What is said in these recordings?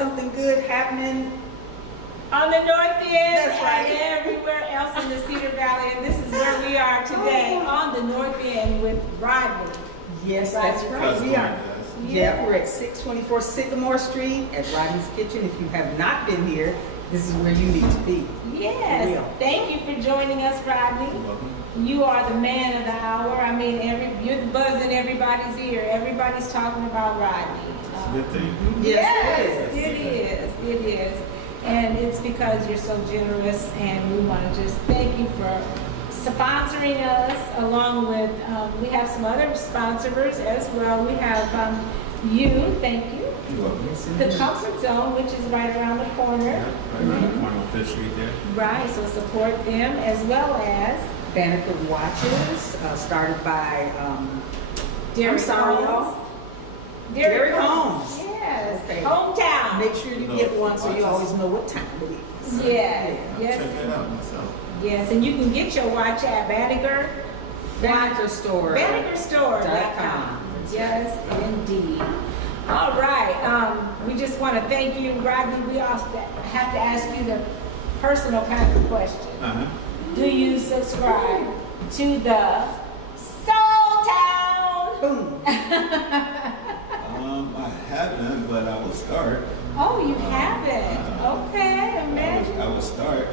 something good happening on the north end. That's right. And everywhere else in the Cedar Valley. And this is where we are today on the north end with Rodney. Yes, that's right. We are. Yeah, we're at 624 Sycamore Street at Rodney's Kitchen. If you have not been here, this is where you need to be. Yes. Thank you for joining us, Rodney. You're welcome. You are the man of the hour. I mean, you're the buzz in everybody's ear. Everybody's talking about Rodney. It's a good thing. Yes, It is. And it's because you're so generous, and we want to just thank you for sponsoring us, along with, we have some other sponsors as well. We have you, thank you. You're welcome. The Comfort Zone, which is right around the corner. Yeah, right around the corner on 5th Street there. Right, so support them, as well as Banneker Watches, started by, Derek I'm sorry, Holmes. y'all. Derek Holmes. Yes, Okay. hometown. Make sure you get one so you always know what time it is. Yes, I'll yes. check that out myself. Yes, and you can get your watch at Banneker. Banneker Store. BannekerStore.com. Yes, indeed. All right. We just want to thank you, Rodney. We also have to ask you the personal kind of question. Do you subscribe to the Soul Town? Boom. I haven't, but I will start. Oh, you haven't? Okay, imagine. I will start.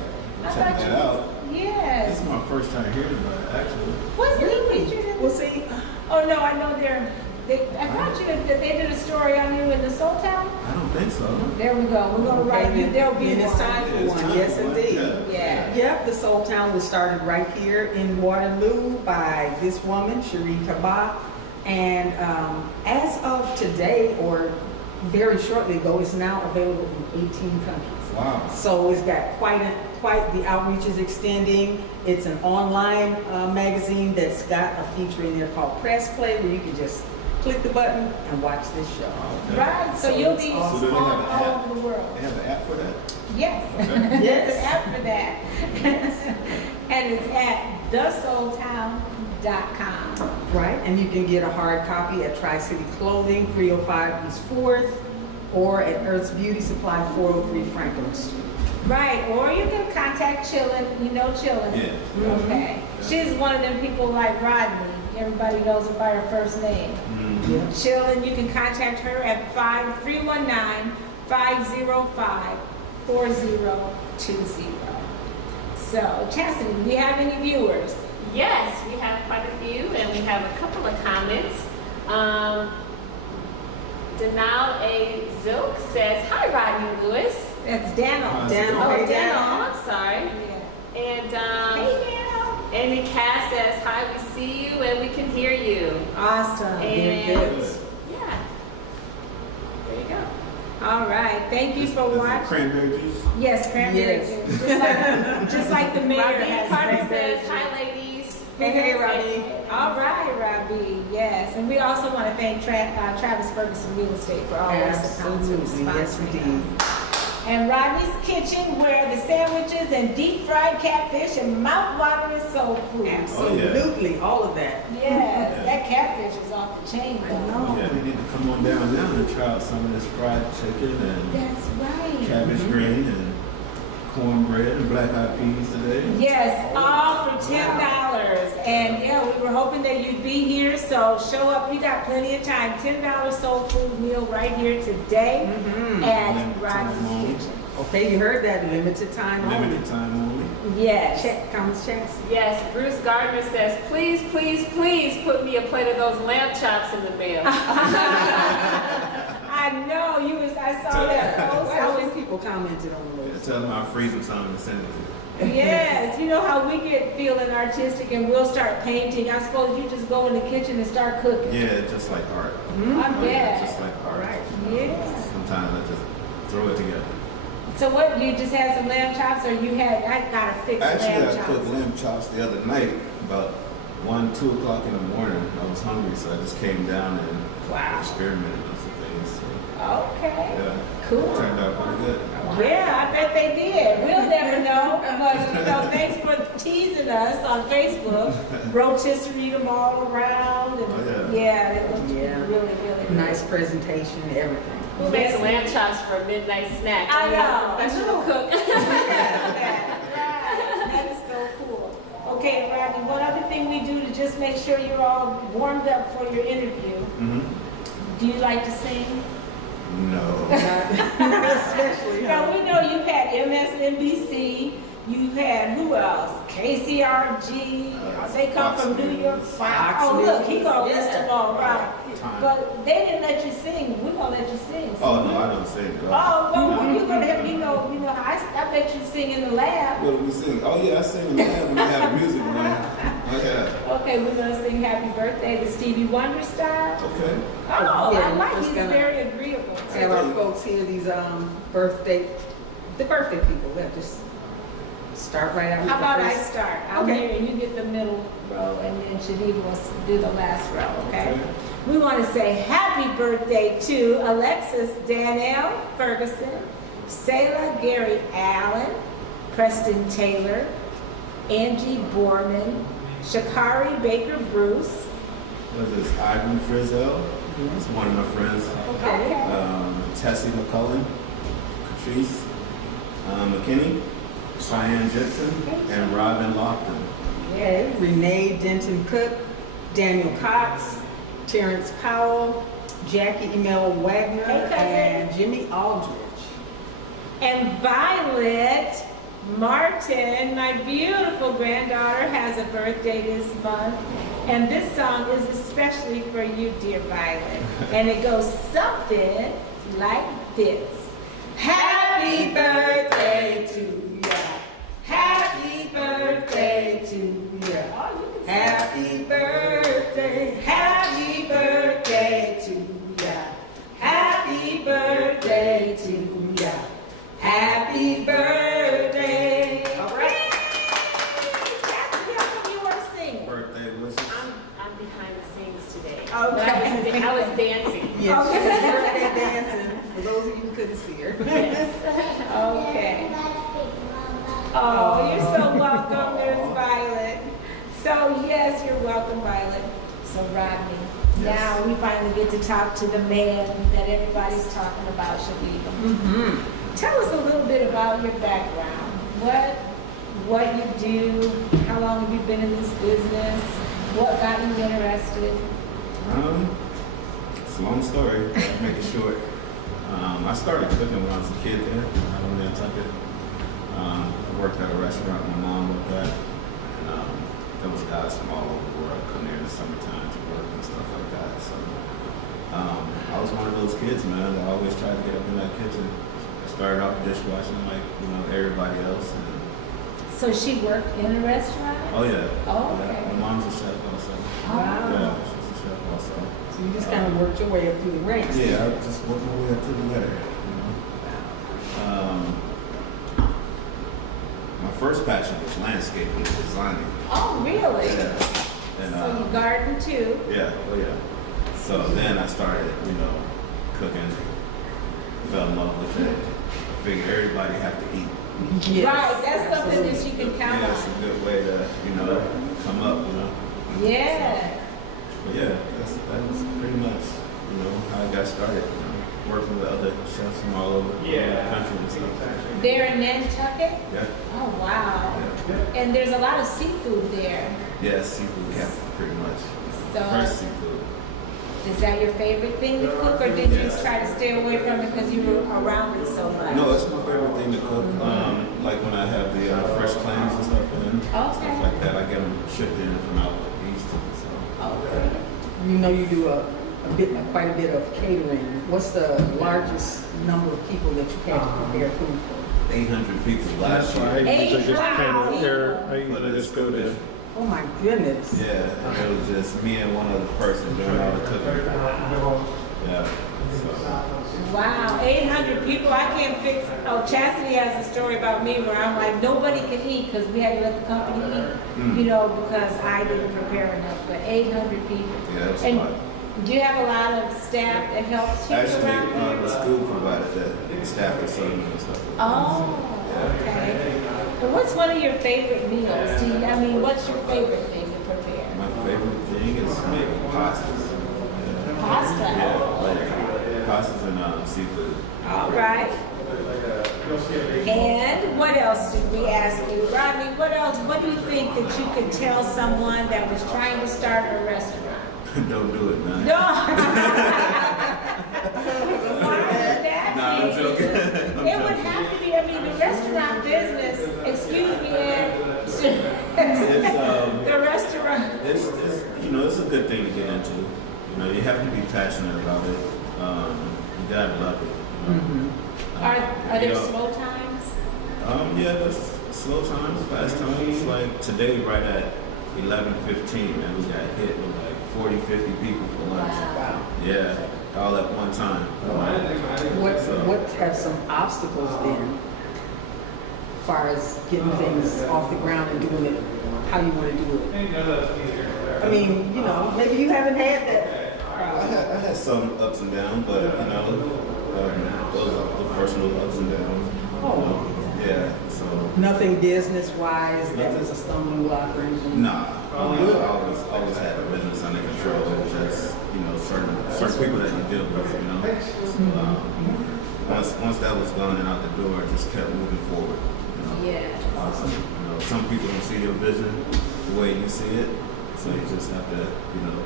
I Check thought that you- out. This Yes. is my first time hearing about it, actually. Wasn't he featured in Well, this? see, Oh, no, I know I thought that they did a story on you in the Soul Town. I don't think so. There we go. We're going to write you. There'll be and it's one. time for It's one. time Yes, for one, indeed. Yeah. Yep, the Soul Town was started right here in Waterloo by this woman, Chaveevah. And as of today, or very shortly ago, it's now available in 18 countries. Wow. So it's got quite the outreach is extending. It's an online magazine that's got a feature in there called Press Play, where you can just click the button and watch this show. Okay. Right. So So you'll it's be awesome. So do they all have an app? over the world. They have an app for that? Yes. Okay. There's an app for that. And it's at thesoultown.com. Right, and you can get a hard copy at Tri-City Clothing, 305 East 4th, or at Earth's Beauty Supply, 403 Franklin Street. Right. Or you can contact Chillin. You know Chillin. Yeah. Okay. She's one of them people like Rodney. Everybody knows her by her first name. Yeah. Chillin, you can contact her at 319-505-4020. So, Chastity, do we have any viewers? Yes, we have quite a few, and we have a couple of comments. Denal A. Zook says, "Hi, Rodney Lewis." That's Daniel. Hi. Daniel, Oh, hey, Denal, Daniel. I'm sorry. Yeah. And Hey, Daniel. Amy Cass says, "Hi, we see you and we can hear you." Awesome. Very And good. yeah, there you go. All right. Thank you for watching. Cranberry juice? Yes, cranberry Yes. juice. Just like the mayor Robbie has Carter cranberry says, juice. "Hi, ladies." Hey, Robbie. All right, Robbie. Yes, and we also want to thank Travis Ferguson Real Estate for all of the Absolutely, yes, we did. And Rodney's Kitchen, where the sandwiches and deep fried catfish and mouth-watering soul food. Absolutely, all of that. Yes, that catfish is off the chain, I though. know. Yeah, we need to come on down now and try out some of this fried chicken and That's right. cabbage green and cornbread and black eyed peas today. Yes, all for $10. And yeah, we were hoping that you'd be here, so show up. You got plenty of time. $10 soul food meal right here today at Limited time Rodney's only. Kitchen. Okay, you heard that, limited time only. Limited time only. Yes. Check, comments, checks. Yes, Bruce Gardner says, "Please, please, please put me a plate of those lamb chops in the mail." I know I saw that post. How many people commented on Yeah, those? tell them I'll freeze them something to send it to you. Yes, you know how we get feeling artistic and we'll start painting. I suppose you just go in the kitchen and start cooking. Yeah, just like art. I Oh, yeah, bet. just like art. Right. Yeah. Sometimes I just throw it together. So what, you just had some lamb chops, or I gotta fix Actually, lamb I chops? cooked lamb chops the other night, about 1, 2 o'clock in the morning. I was hungry, so I just came down and experimented with some things. So, Okay. yeah, Cool. turned out pretty good. Yeah, I bet they did. We'll never know. But, thanks for teasing us on Facebook. Rotisserie them all around. And Oh, yeah, it looked Yeah. really, really Nice presentation, everything. Who makes lamb chops for a midnight snack? I know. Professional cook. That is so cool. Okay, Rodney, one other thing we do to just make sure you're all warmed up for your interview. Do you like to sing? No. Especially Now, her. we know you've had MSNBC, you've had who else? KCRG, they come Fox from New News. York. Fox Oh, look, he News. gonna list Yeah. them all, right. Time. But they didn't let you sing, we're gonna let you sing. Oh no, I don't sing at all. Oh, well, you're gonna have, I bet you sing in the lab. What do we sing? Oh yeah, I sing in the lab when we have music playing. Oh yeah. Okay, we're gonna sing Happy Birthday to Stevie Wonder style. Okay. Oh, Yeah, I like, we're he's just gonna- very agreeable. Have our folks here, these birthday people that just start right out with How about the I first. start? I'm Okay. here and you get the middle row and then Chaveevah will do the last row, okay? Okay. We want to say happy birthday to Alexis Danielle Ferguson, Selah Gary Allen, Preston Taylor, Angie Borman, Shakari Baker Bruce. What is this? Ivan Frizzell. He's one of my friends. Okay. Tessie McCullen, Catrice McKinney, Cheyenne Jensen, and Robin Lofton. Okay. Renee Denton Cook, Daniel Cox, Terrence Powell, Jackie Emil Wagner, Hey, cousin. and Jimmy Aldridge. And Violet Martin, my beautiful granddaughter, has a birthday this month. And this song is especially for you, dear Violet. And it goes something like this. Happy birthday to ya. Happy birthday to ya. Oh, you can sing. Happy birthday, Happy birthday to ya. Happy birthday to ya. Happy birthday. All right. That's you want to sing. Birthday wishes. I'm behind the scenes today. Okay. I was dancing. Yes, Okay. she's birthday dancing. For those of you who couldn't see her. Okay. Oh, you're so welcome. There's Violet. So yes, you're welcome, Violet. So Rodney, Yes. now we finally get to talk to the man that everybody's talking about, Chaveevah. Tell us a little bit about your background. What you do, how long have you been in this business? What got you interested? It's a long story. I'll make it short. I started cooking when I was a kid there out in Nantucket. I worked at a restaurant my mom worked at. And there was guys from all over the world come there in the summertime to work and stuff like that. So I was one of those kids, man, that always tried to get up in that kitchen. I started off dishwashing like, everybody else. And, So she worked in a restaurant? oh yeah. Oh, Yeah, okay. my mom's a chef also. Wow. Yeah, she's a chef also. So you just kind of worked your way up through the ranks. Yeah, I just worked my way up to the ladder. My first passion was landscaping and designing. Oh, really? Yeah. And, So you garden too? yeah, oh yeah. So then I started, cooking, fell in love with it. Figured everybody have to eat. Yes, Right, that's something that absolutely. you can count Yeah, it's on. a good way to, come up, Yeah. But yeah, that was pretty much, how I got started. Working with other chefs from all over the country and stuff. There in Nantucket? Yeah. Oh, wow. Yeah. And there's a lot of seafood there. Yeah, seafood capital, pretty much. So First seafood. is that your favorite thing to cook, or did you just try to stay away from it because you were around it so much? No, it's my favorite thing to cook. Like when I have the fresh clams and stuff in, Okay. stuff like that. I get them shipped in from out east. So Okay. You do quite a bit of catering. What's the largest number of people that you had to prepare food for? 800 people last So I year. usually just kind of Wow. there. I usually just go to. Oh my goodness. Yeah, it was just me and one other person doing all the cooking. Yeah. So, Wow, 800 people. I can't fix. Oh, Chastity has a story about me where I'm like, nobody could eat because we had to let the company eat, because I didn't prepare enough. But 800 people. yeah, it was And fun. do you have a lot of staff that helps you Actually, around here? the school provided the staff for serving and stuff. Oh, okay. And what's one of your favorite meals? What's your favorite thing to prepare? My favorite thing is making pastas. Pasta? Yeah, like pastas and seafood. All right. And what else did we ask you? Rodney, what else? What do you think that you could tell someone that was trying to start a restaurant? Don't do it, man. No. Why would that Nah, I'm be? joking. It would have to be, I mean, the restaurant business, excuse me, Ed. The restaurant. It's it's a good thing to get into. You know, you have to be passionate about it. You gotta love it. You know? Mm-hmm. Are there slow times? Yeah, there's slow times, fast times. Like today, right at 11:15, and we got hit with like 40, 50 people for lunch. Wow. Yeah, all at one time. What have some obstacles been as far as getting things off the ground and doing it how you want to do it? I mean, you know, maybe you haven't had that. I had some ups and downs, but you know, those are the personal ups and downs. Oh. Yeah, so. Nothing business-wise that was a stumbling block or anything? Nah, I always had the business under control. It's just, you know, certain people that you deal with, you know. So, once that was gone and out the door, it just kept moving forward. You know? Yeah. Awesome. You know, some people don't see your vision the way you see it, so you just have to, you know,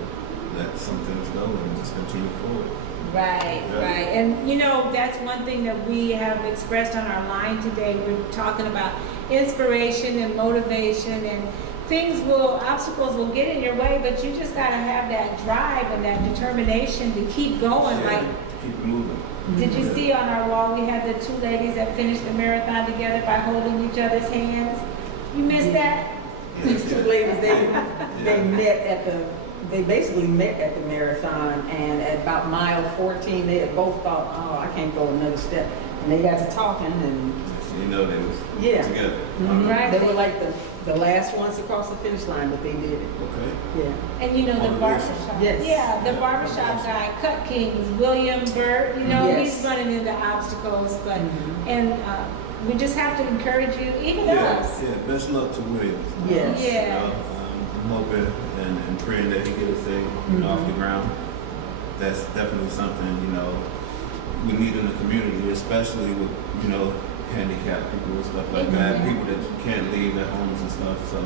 let some things go and just continue forward. Right, Yeah. right. And you know, that's one thing that we have expressed on our line today. We're talking about inspiration and motivation, and obstacles will get in your way, but you just gotta have that drive and that determination to keep going. Yeah, Like, keep it moving. did you see on our wall, we had the two ladies that finished the marathon together by holding each other's hands? You missed that? These two ladies, they basically met at the marathon, and at about mile 14, they had both thought, oh, I can't go another step. And they got to talking, and You know, they was yeah. together. Right. They were like the last ones across the finish line, but they did it. Okay. Yeah. And you know, the Motivation. barbershop. Yes. Yeah, the barbershop guy, Cut Kings, William Burt, you know, Yes. he's running into obstacles, but, Mhm. and we just have to encourage you, even Yeah, us. yeah. Best luck to Williams. Yes. Yeah. You know, I'm hoping and praying that he get his thing off the ground. That's definitely something, you know, we need in the community, especially with, you know, handicapped people and stuff like that, Exactly. people that can't leave their homes and stuff. So,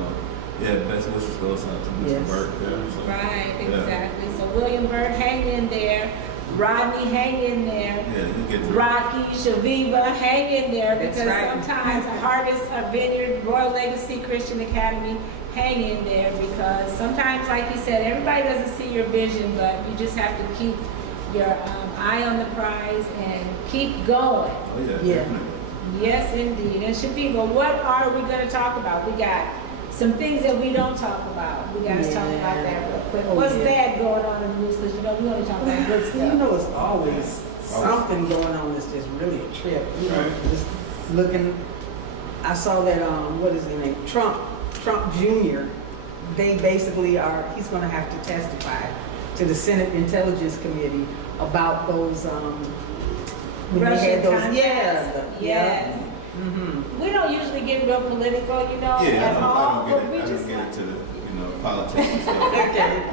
yeah, best wishes goes out to Mr. Yes. Burke there. So, Right, yeah. exactly. So William Burt, hang in there. Rodney, hang in there. Yeah, you get through. Rocki, Chaveevah, hang in there, That's because right. sometimes Harvest, Vineyard, Royal Legacy Christian Academy, hang in there, because sometimes, like you said, everybody doesn't see your vision, but you just have to keep your eye on the prize and keep going. Oh, yeah, Yeah. definitely. Yes, indeed. And Chaveevah, what are we going to talk about? We got some things that we don't talk about. We got to talk about that real quick. Oh, What's yeah. bad going on in the news? Because you know we only talk about good You stuff. know, it's always something going on that's just really a trip. You know, Right. just looking. I saw that what is his name? Trump Jr. They basically he's going to have to testify to the Senate Intelligence Committee about those when they Russian had those contacts. Yes. Mm-hmm. We don't usually get real political, you know, Yeah, at I home, but don't we get it. I just, don't get it to the, you know, politics and stuff. Okay.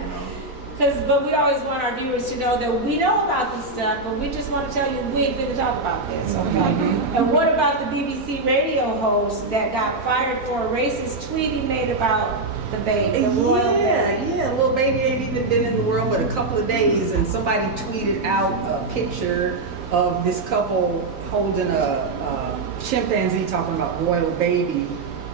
You know. but we always want our viewers to know that we know about this stuff, but we just want to tell you we ain't gonna talk about this, okay? Mm-hmm. And what about the BBC radio host that got fired for a racist tweet he made about the baby, the royal baby? Yeah, little baby ain't even been in the world but a couple of days, and somebody tweeted out a picture of this couple holding a chimpanzee, talking about royal baby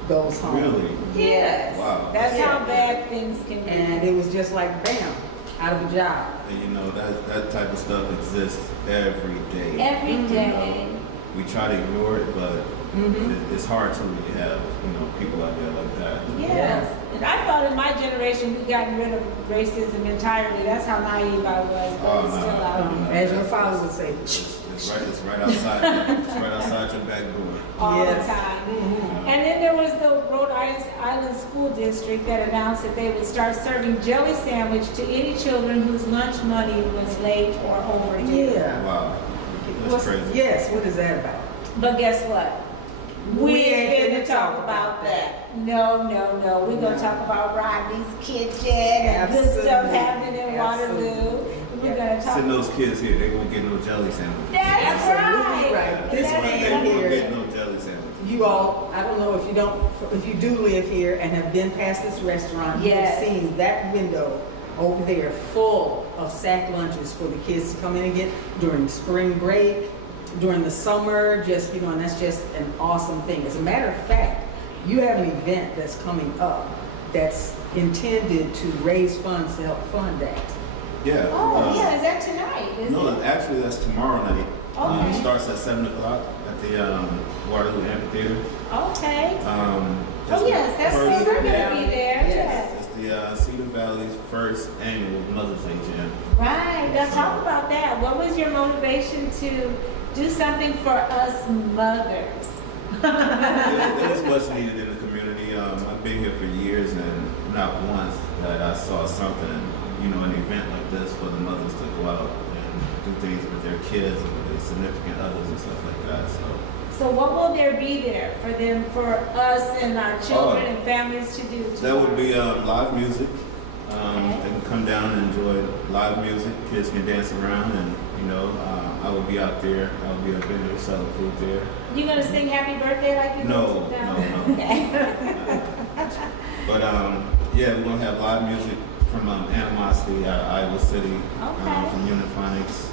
goes home. Really? Yes. Wow. That's Yeah. how bad things can be. And it was just like, bam, out of a job. And you know, that type of stuff exists every day. Every You day. know, we try to ignore it, but Mhm. it's hard to when you have, you know, people out there like that. Yes. And I thought in my generation we'd gotten rid of racism entirely. That's how naive I was, but Oh, it's no. still out there. As your father would say, It's right outside. It's right outside your back door. All Yes. the time. Mhm. And then there was the Rhode Island School District that announced that they would start serving jelly sandwich to any children whose lunch money was late or overdue. yeah. Wow. That's What's- crazy. Yes, what is that about? But guess what? We ain't finna finna talk talk about about that. No. We're gonna No. talk about Rodney's kitchen and good stuff Absolutely. happening in Waterloo. Absolutely. We're gonna talk. Send those kids here. They won't get no jelly sandwiches. That's Absolutely right. right. This That's man They won't here- get no jelly sandwiches. You all, I don't know if you do live here and have been past this restaurant, Yes. you've seen that window over there full of sack lunches for the kids to come in and get during spring break, during the summer, just, and that's just an awesome thing. As a matter of fact, you have an event that's coming up that's intended to raise funds to help fund that. Yeah. Oh, yeah, is that tonight? Is No, it? actually that's tomorrow night. Okay. It starts at 7 o'clock at the Waterloo Amphitheater. Okay. Just Oh, yes, that's first- so we're gonna Yeah. be there. Yes. Yes. It's the Cedar Valley's first annual Mother's Day Jam. Right. Now talk about that. What was your motivation to do something for us mothers? It was much needed in the community. I've been here for years, and not once that I saw something, an event like this for the mothers to go out and do things with their kids and with their significant others and stuff like that. So what will there be there for them, for us and our children and families to do? That would be live music. Okay. They can come down and enjoy live music. Kids can dance around, and I will be out there. I will be a vendor selling food there. You gonna sing Happy Birthday like you No, did? no. Okay. But yeah, we're gonna have live music from Animosity out of Iowa City, Okay. from Uniphonics,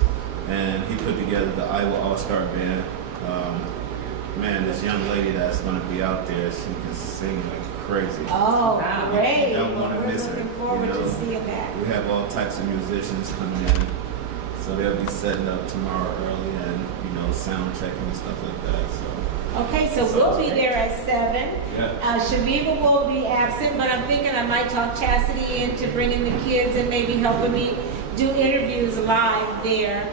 and he put together the Iowa All-Star Band. Man, this young lady that's gonna be out there, she can sing like crazy. Oh, Wow. great. Don't Well, wanna we're miss her, looking forward to you know. seeing that. We have all types of musicians coming in, so they'll be setting up tomorrow early and sound checking and stuff like that. So Okay, so we'll be there at 7. yeah. Chaveevah will be absent, but I'm thinking I might talk Chastity into bringing the kids and maybe helping me do interviews live there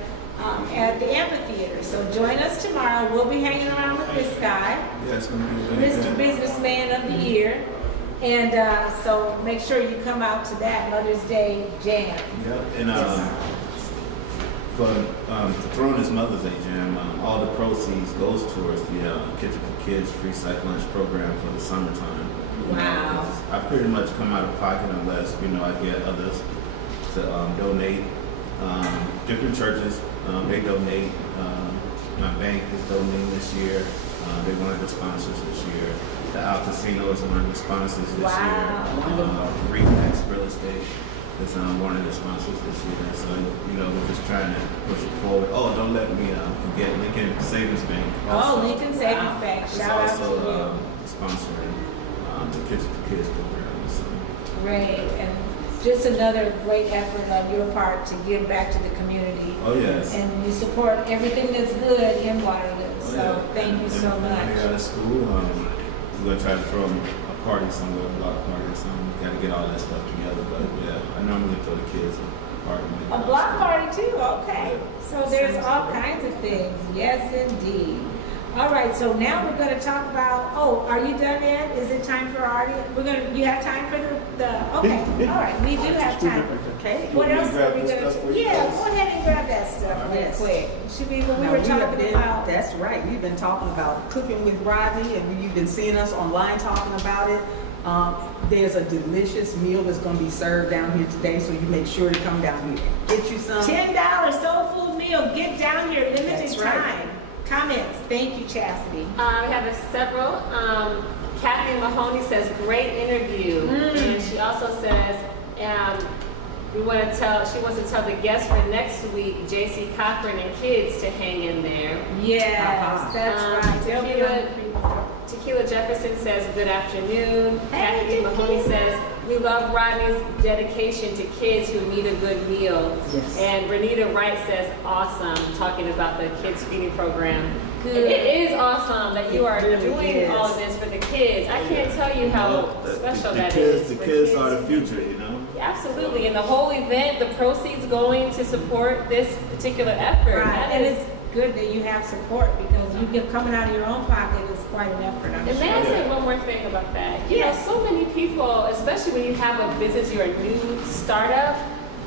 at the amphitheater. So join us tomorrow. We'll be hanging around with this guy, Yeah, it's gonna be a good Mr. event. Businessman of the Year. And so make sure you come out to that Mother's Day jam. Yep, and for Throwing Mother's Day Jam, all the proceeds goes towards the Kitchen for Kids free sack lunch program for the summertime. Wow. 'Cause I pretty much come out of pocket unless I get others to donate. Different churches they donate. My bank is donating this year. They're one of the sponsors this year. The Al Casino is one of the sponsors this Wow. year. Remax Real Estate is one of the sponsors this year. So, we're just trying to push it forward. Oh, don't let me forget Lincoln Savings Bank. Oh, Lincoln Savings Bank. It's Shout out to also you. sponsoring the Kitchen for Kids program. So, Great, and just another great effort on your part to give back to the community. oh, yes. And you support everything that's good in Waterloo. Oh, So yeah. thank you so And when they much. out of school, we're going to try to throw them a party somewhere, a block party or something. Got to get all that stuff together. But yeah, I normally throw the kids a party. A block party too, okay. So there's all kinds of things. Yes, indeed. All right, so now we're gonna talk about, are you done, Ed? Is it time for our audience? You have time for okay, all right, we do have time. Okay. What You else grab are we this gonna, stuff for you yeah, guys? go ahead and grab that stuff real Yes. quick. Chaveevah, we Now, were have talking been- about, That's right. We've been talking about cooking with Rodney, and you've been seeing us online talking about it. There's a delicious meal that's going to be served down here today, so you make sure to come down here. Get you some. $10 soul food meal, get down here, limited That's right. time. Comments, thank you, Chastity. We have several. Kathy Mahoney says, great interview. And she also says, she wants to tell the guests for next week, JC Cochran and kids to hang in there. Yes, Uh-huh. that's right. They'll be on the people. Tequila Jefferson says, good afternoon. Hey, Kathy Mahoney Tequila. says, we love Rodney's dedication to kids who need a good meal. Yes. And Renita Wright says, awesome, talking about the kids feeding program. Good. And it is awesome that you are It really doing is. all of this for the kids. I can't tell you how special that is. The for kids are the future, Absolutely, and the whole event, the proceeds going to support this particular effort. Right, That and is- it's good that you have support because you get coming out of your own pocket is quite an effort, I'm And may I sure. say one more thing about that? You Yes. know, so many people, especially when you have a business, you're a new startup,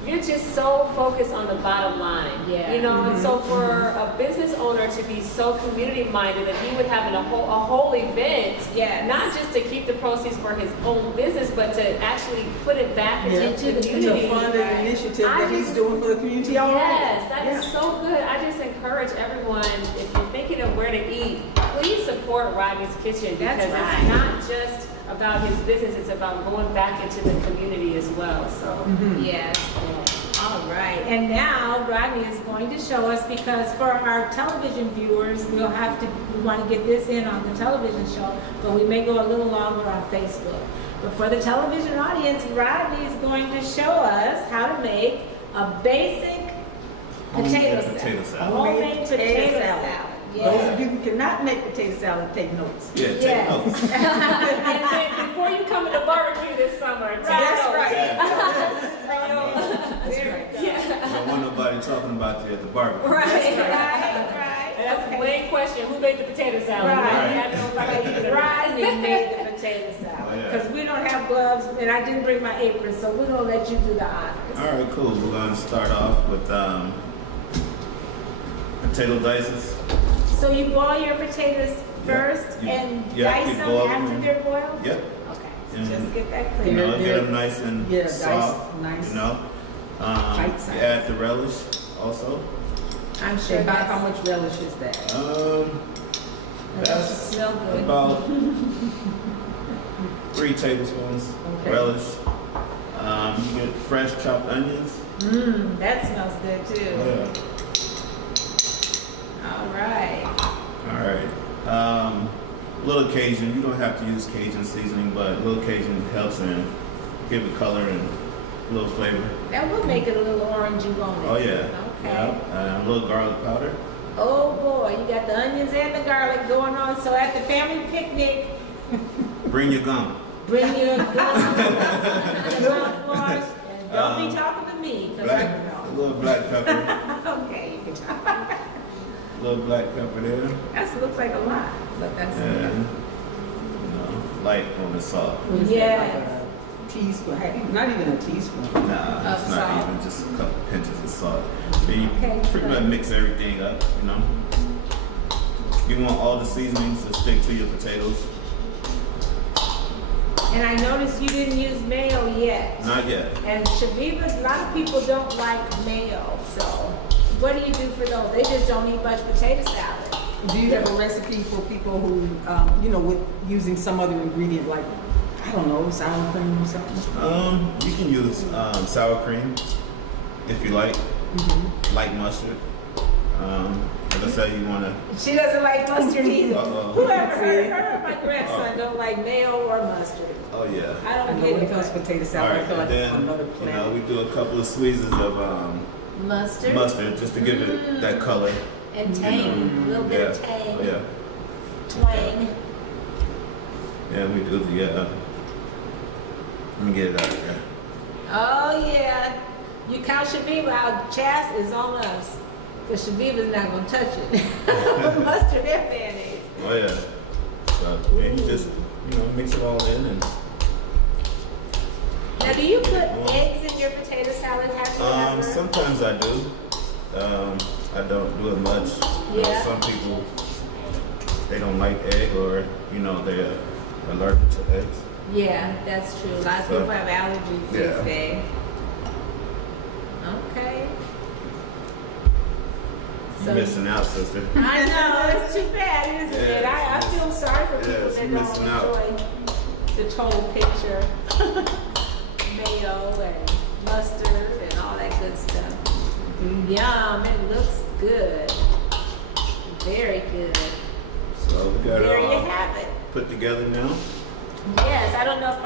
you're just so focused on the bottom line. Yeah. You know, and so for a business owner to be so community minded that he would have a whole event, Yes. not just to keep the proceeds for his own business, but to actually put it back Yeah. into the It's a community. funded initiative that he's doing for the community already. Yes, that is so good. I just encourage everyone, if you're thinking of where to eat, please support Rodney's Kitchen, because That's right. it's not just about his business, it's about going back into the community as well. So, Yes. All right. And now Rodney is going to show us, because for our television viewers, we want to get this in on the television show, but we may go a little longer on Facebook. But for the television audience, Rodney is going to show us how to make a basic potato salad. Homemade potato salad. Those of you who cannot make potato salad, take notes. Yeah, take Yes. notes. and then before you come to the barbecue this summer, take That's notes. right. That's right. You don't want nobody talking about you at the barbecue. Right. Right. And that's Okay. a main question. Who made the potato salad? Right. I have to know if I can eat it or not. Rodney made the potato salad, Oh, yeah. because we don't have gloves, and I didn't bring my apron, so we're gonna let you do the honors. All right, cool. We're going to start off with potato dices. So you boil your potatoes Yeah. first You- and yeah, dice you them boil after them. they're boiled? Yep. Okay, so And, just get that You clear. know, They're- get them nice and Yeah, diced, soft. nice. You know, Tight you size. add the relish also. I'm sure About that's, how much relish is that? that That's smell good. about 3 tablespoons Okay. relish. You get fresh chopped onions. That smells good too. Yeah. All right. All right. Little Cajun. You don't have to use Cajun seasoning, but little Cajun helps and give it color and a little flavor. That will make it a little orangey, won't it? Oh yeah. Okay. Yeah. A little garlic powder. Oh boy, you got the onions and the garlic going on. So at the family picnic, Bring your gum. bring your good mouthwash, and don't be talking to me, because I Black, don't a know. little black pepper. Okay, you can talk. A little black pepper there. That looks like a lot, but that's And light on the salt. What is Yes. that, like a teaspoon? Hey, not even a teaspoon. Nah, Of it's not salt. even just a couple pinches of salt. Then you Okay, pretty much good. mix everything up, you know. You want all the seasonings to stick to your potatoes. And I noticed you didn't use mayo yet. Not yet. And Chaveevah, a lot of people don't like mayo, so what do you do for those? They just don't eat much potato salad. Do you have a recipe for people who, with using some other ingredient like, I don't know, sour cream or something? You can use sour cream if you like. Light mustard. Like I said, you wanna. She doesn't like mustard either. Uh-oh. Whoever heard her, my grandson don't like mayo or mustard. Oh yeah. I I don't know get when it. it comes to potato All salad, I right, feel like and it's then another we planet. do a couple of squeezes of Mustard mustard just to give it that color. and tang, a little bit of Yeah. tang, Oh, yeah. twang. Yeah, we do the. Let me get it out here. Oh yeah, you count Chaveevah out. Chas is on us, because Chaveevah's not gonna touch it. Mustard and mayonnaise. Oh yeah. So and you just mix it all in and. Now, do you put eggs in your potato salad? Have you ever? Sometimes I do. I don't do it much. You know, Yeah. some people they don't like egg or they're allergic to eggs. Yeah, that's true. A lot of So, people have allergies yeah. these days. Okay. You're missing out, sister. I know, it's too bad, isn't it? Yeah. I feel sorry for people Yes, that you're don't missing out. enjoy the total picture. Mayo and mustard and all that good stuff. Yum, it looks good. Very good. So we got There it you all have it. put together now. Yes, I don't know if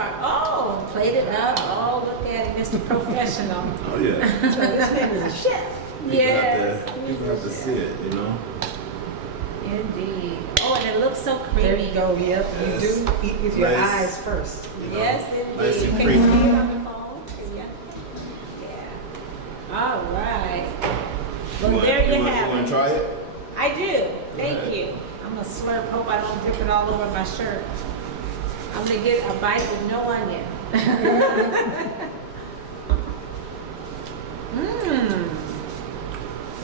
plated up. Oh, look at it, Mr. Professional. Oh yeah. So this man is a chef. Yes. People have to see it, Indeed. Oh, and it looks so creamy. There you go, yep, Yes. you do eat with your Nice. eyes first. Yes, indeed. Nice and Can you see creamy. it on the phone? Yeah. Yeah. All right. Well, there you have You want it. to try it? I do. Thank ahead. you. I'm gonna slurp. Hope I don't dip it all over my shirt. I'm gonna get a bite with no onion.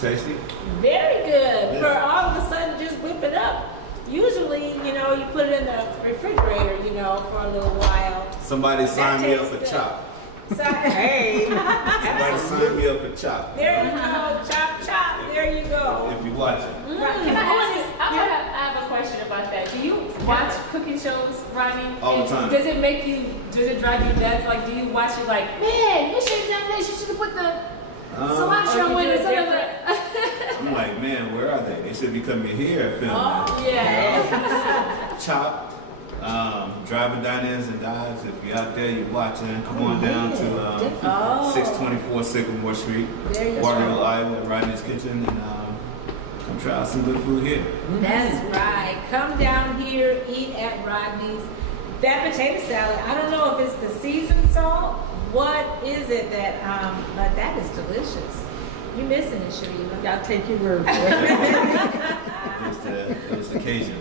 Tasty? Very good. Yeah. For all of a sudden just whip it up. Usually, you put it in the refrigerator, for a little while. Somebody sign me up for tastes chop. Hey. Somebody sign me up for chop. There you go. Chop, chop. There you go. If you watch it. Can I have a question about that. Do you watch cooking shows, Rodney? All the And time. Does it drive you nuts? Like, do you watch it like, man, you should have done this, you should have put the cilantro in or something? I'm like, man, where are they? They should be coming here filming. Oh, yeah. Chop. Driving diners and dives. If you're out there, you're watching. Come on down to 624 Sycamore Street, There you Waterloo, go. Iowa, at Rodney's Kitchen, and come try out some good food here. That's right. Come down here, eat at Rodney's. That potato salad, I don't know if it's the seasoned salt. What is it that, but that is delicious. You missing it, Chaveevah. Y'all take your word for it. It was the Cajun.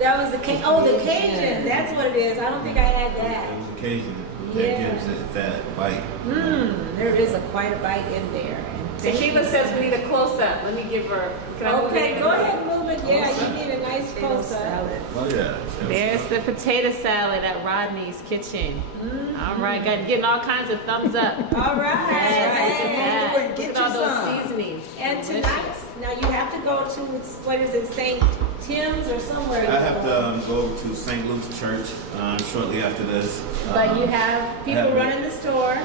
That was the the Cajun. That's what it is. I don't think I had that. It was the Cajun Yeah. that gives it that bite. There is quite a bite in there. And thank Sheila you says so we need a close-up. Let me give her, can I move Okay, it? go ahead and move it. Yeah, you need a nice close-up. Oh yeah. There's the potato salad at Rodney's Kitchen. All right, getting all kinds of thumbs up. All right. Yeah. Get Look at all you those some. seasonings. And tonight, now you have to go to, what is it, St. Tim's or somewhere? I have to go to St. Luke's Church shortly after this. But you have people have- running the store,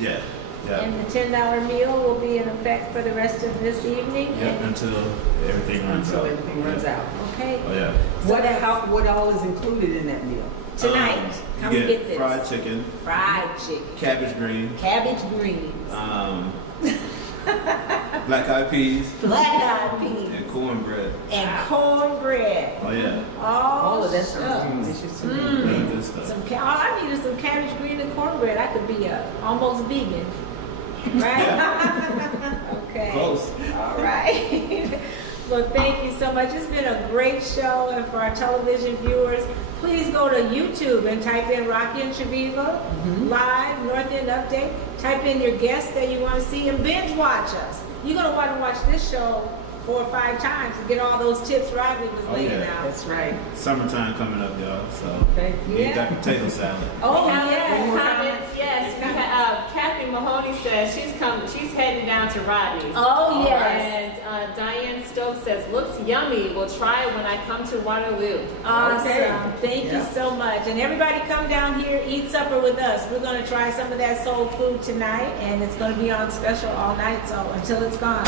Yeah. Yeah. and the $10 meal will be in effect for the rest of this evening. Yep, until everything runs Until out. everything runs out. Okay. Oh yeah. What all is included in that meal? Tonight, You come get get this. fried chicken, Fried chicken, cabbage green, cabbage greens, black eyed peas, black-eyed peas, and cornbread. and cornbread. Oh yeah. All of that shucks. sounds delicious to me. Really good stuff. All I need is some cabbage green and cornbread. I could be almost vegan. Right? Okay. Close. All right. Well, thank you so much. It's been a great show. And for our television viewers, please go to YouTube and type in Rocki and Chaveevah live North End Update. Type in your guests that you want to see and binge watch us. You're going to want to watch this show 4 or 5 times to get all those tips Rodney was laying yeah. out. That's right. Summertime coming up, y'all. So Thank you. need that potato salad. Oh, Comments, yeah. comments, yes. We Kathy Mahoney says she's heading down to Rodney's. Oh, yes. And Diane Stokes says, looks yummy. We'll try it when I come to Waterloo. Awesome. Okay. Thank you Yeah. so much. And everybody come down here, eat supper with us. We're going to try some of that soul food tonight, and it's going to be on special all night, so until it's gone.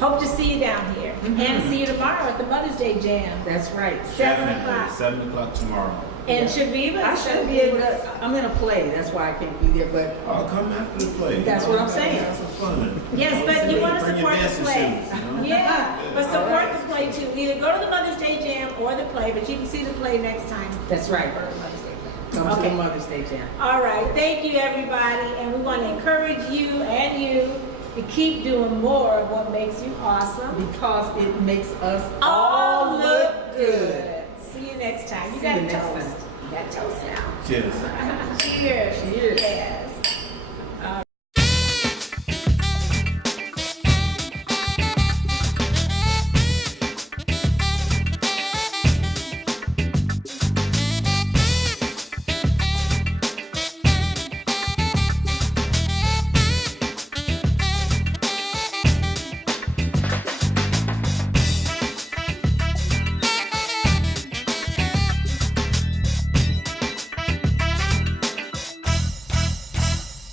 Hope to see you down here. And see you tomorrow at the Mother's Day Jam. That's right. 7 Definitely. o'clock. 7 o'clock tomorrow. And Chaveevah, I should be able to. I'm in a play. That's why I can't be there. But I'll come after the play. That's what I'm saying. Have some fun. Yes, but you want to Bring your support the dancing play. shoes, you know? Yeah, but All support right. the play too. Either go to the Mother's Day Jam or the play, but you can see the play next time. that's right. For the Mother's Day Jam. Come to Okay. the Mother's Day Jam. All right, thank you everybody, and we want to encourage you and you to keep doing more of what makes you awesome. Because it makes us All look good. See you next time. You See got you next toast. time. You got toast now. Cheers. Cheers. Cheers. Yeah.